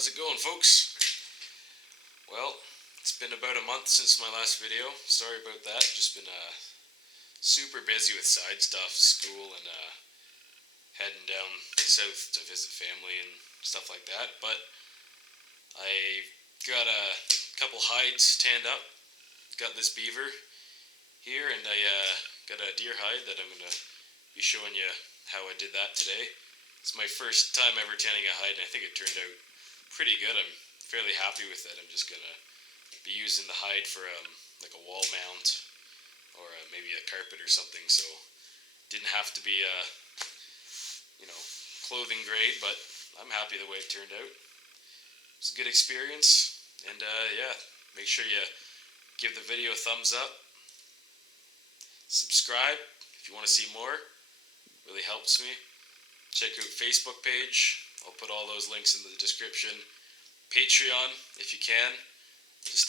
How's it going, folks? Well, it's been about a month since my last video. Sorry about that. Just been super busy with side stuff, school, and heading down south to visit family and stuff like that. But I got a couple hides tanned up. Got this beaver here, and I got a deer hide that I'm going to be showing you how I did that today. It's my first time ever tanning a hide, and I think it turned out pretty good. I'm fairly happy with it. I'm just going to be using the hide for like a wall mount or maybe a carpet or something, so didn't have to be clothing grade, but I'm happy the way it turned out. It's a good experience, and yeah, make sure you give the video a thumbs up, subscribe if you want to see more, really helps me. Check out Facebook page, I'll put all those links in the description. Patreon, if you can, just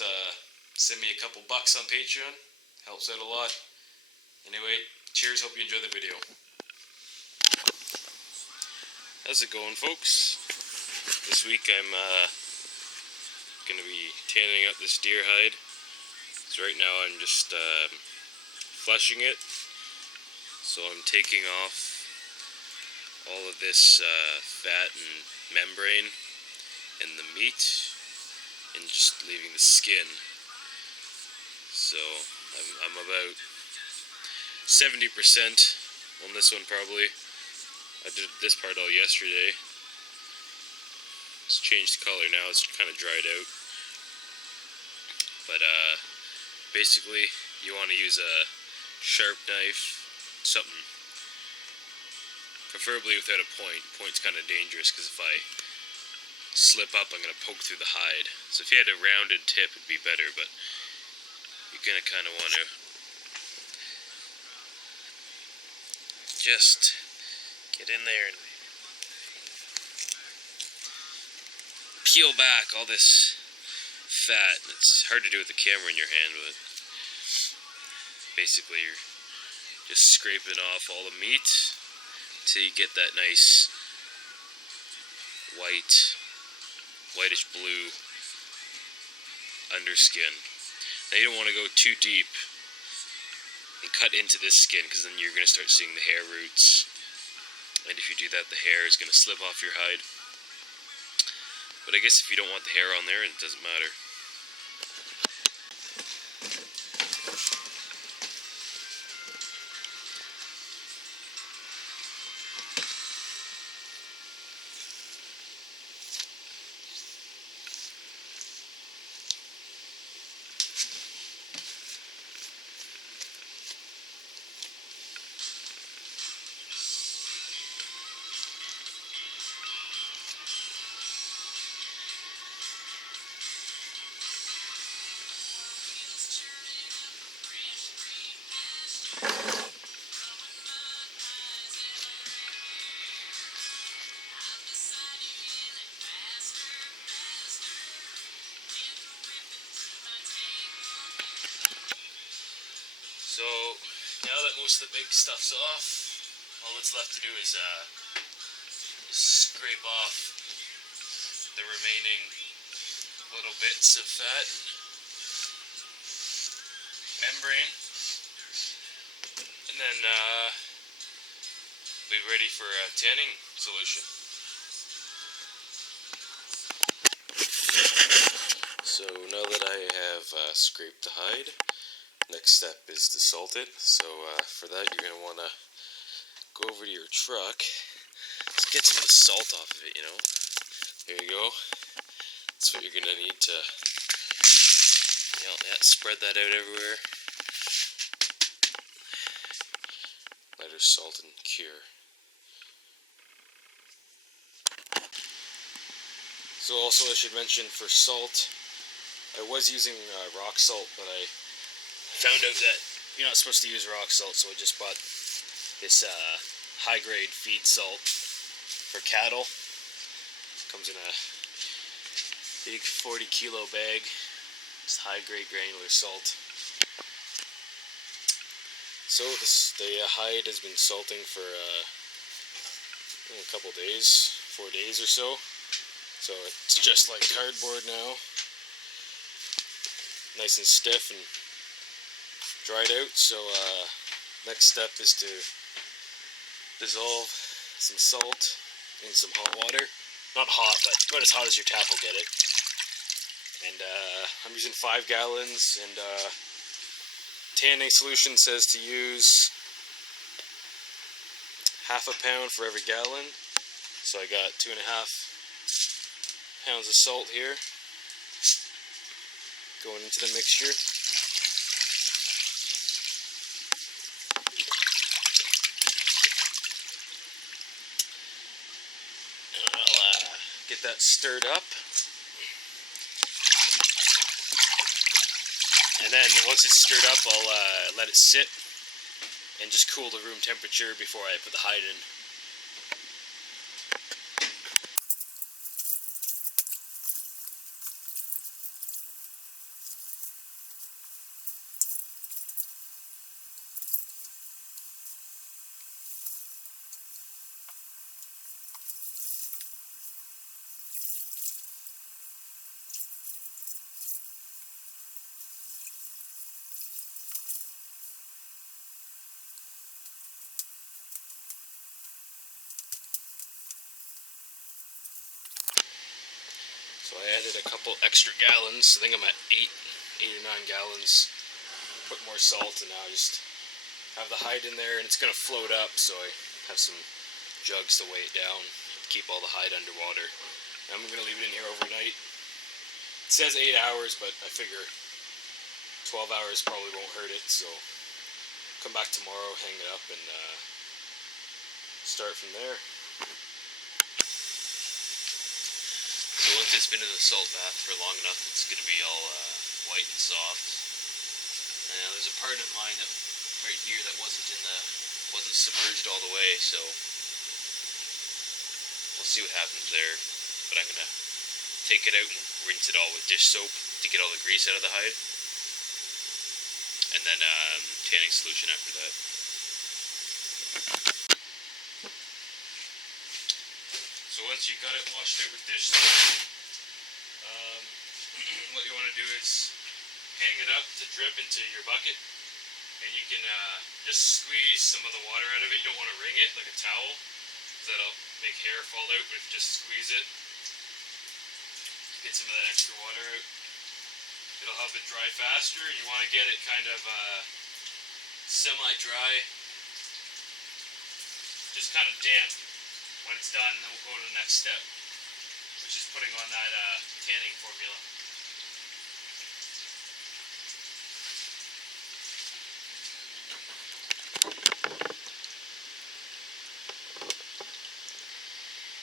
send me a couple bucks on Patreon, helps out a lot. Anyway, cheers, hope you enjoy the video. How's it going, folks? This week I'm going to be tanning up this deer hide. So right now I'm just fleshing it. So I'm taking off all of this fat and membrane and the meat and just leaving the skin. So I'm about 70% on this one probably. I did this part all yesterday. It's changed color now, it's kind of dried out. But basically you want to use a sharp knife, something preferably without a point. Point's kind of dangerous because if I slip up I'm going to poke through the hide. So if you had a rounded tip it'd be better, but you're going to kind of want to just get in there and peel back all this fat. It's hard to do with the camera in your hand, but basically you're just scraping off all the meat till you get that nice whitish blue underskin. Now you don't want to go too deep and cut into this skin, because then you're going to start seeing the hair roots, and if you do that the hair is going to slip off your hide. But I guess if you don't want the hair on there, it doesn't matter. So now that most of the big stuff's off, all that's left to do is scrape off the remaining little bits of fat and membrane, and then be ready for a tanning solution. So now that I have scraped the hide, next step is to salt it. So for that you're going to want to go over to your truck. Let's get some of the salt off of it, There you go. That's what you're going to need to spread that out everywhere. Let her salt and cure. So also I should mention, for salt, I was using rock salt, but I found out that you're not supposed to use rock salt, so I just bought this high-grade feed salt for cattle. Comes in a big 40-kilo bag. It's high-grade granular salt. So the hide has been salting for a couple days, 4 days or so. So it's just like cardboard now. Nice and stiff and dried out. So next step is to dissolve some salt in some hot water. Not hot, but about as hot as your tap will get it. And I'm using 5 gallons, and tanning solution says to use half a pound for every gallon. So I got 2.5 pounds of salt here going into the mixture. And I'll get that stirred up. And then once it's stirred up, I'll let it sit and just cool to room temperature before I put the hide in. So I added a couple extra gallons. I think I'm at 8 or 9 gallons. Put more salt, and now I just have the hide in there, and it's going to float up, so I have some jugs to weigh it down, keep all the hide underwater. I'm going to leave it in here overnight. It says 8 hours, but I figure 12 hours probably won't hurt it, so come back tomorrow, hang it up, and start from there. So once it's been in the salt bath for long enough, it's going to be all white and soft. Now there's a part of mine that right here that wasn't submerged all the way, so we'll see what happens there. But I'm going to take it out and rinse it all with dish soap to get all the grease out of the hide, and then tanning solution after that. So once you got it washed out with dish soap, what you want to do is hang it up to drip into your bucket, and you can just squeeze some of the water out of it. You don't want to wring it like a towel, because that'll make hair fall out, but if you just squeeze it, get some of that extra water out. It'll help it dry faster, and you want to get it kind of semi-dry, just kind of damp when it's done, and then we'll go to the next step, which is putting on that tanning formula.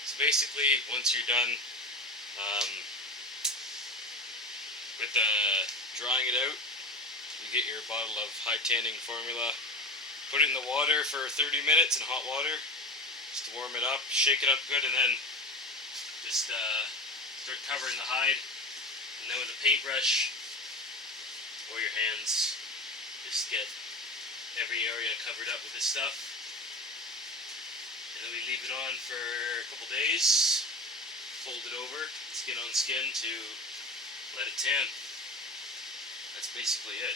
So basically, once you're done with drying it out, you get your bottle of hide tanning formula, put it in the water for 30 minutes in hot water, just to warm it up, shake it up good, and then just start covering the hide. And then with a paintbrush or your hands, just get every area covered up with this stuff. And then we leave it on for a couple days, fold it over, skin on skin, to let it tan. That's basically it.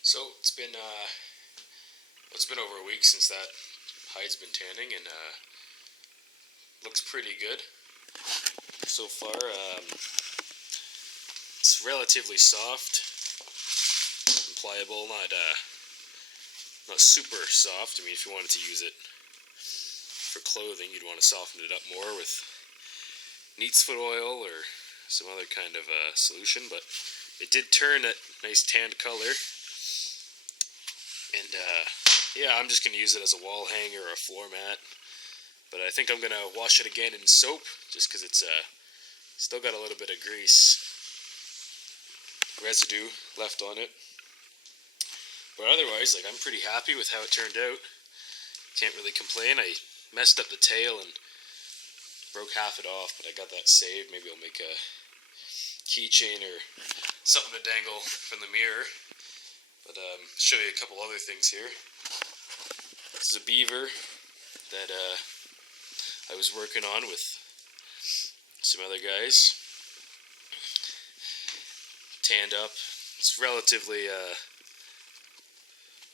So it's been over a week since that hide's been tanning, and looks pretty good so far. It's relatively soft and pliable, not super soft. I mean, if you wanted to use it for clothing, you'd want to soften it up more with neat's foot oil or some other kind of solution, but it did turn that nice tanned color. And yeah, I'm just going to use it as a wall hanger or a floor mat. But I think I'm going to wash it again in soap, just because it's still got a little bit of grease residue left on it. But otherwise, I'm pretty happy with how it turned out. Can't really complain. I messed up the tail and broke half it off, but I got that saved. Maybe I'll make a keychain or something to dangle from the mirror. But show you a couple other things here. This is a beaver that I was working on with some other guys. Tanned up. It's relatively,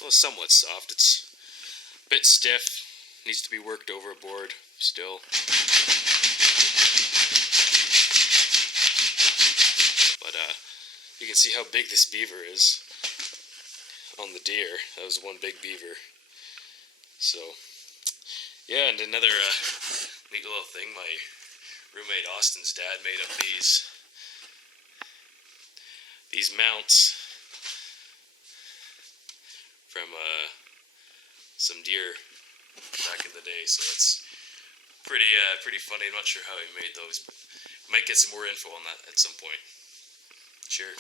well, somewhat soft. It's a bit stiff. Needs to be worked over a board still. But you can see how big this beaver is on the deer. That was one big beaver. So, yeah, and another neat little thing, my roommate Austin's dad made up these mounts from some deer back in the day. So that's pretty funny. I'm not sure how he made those, but might get some more info on that at some point. Sure.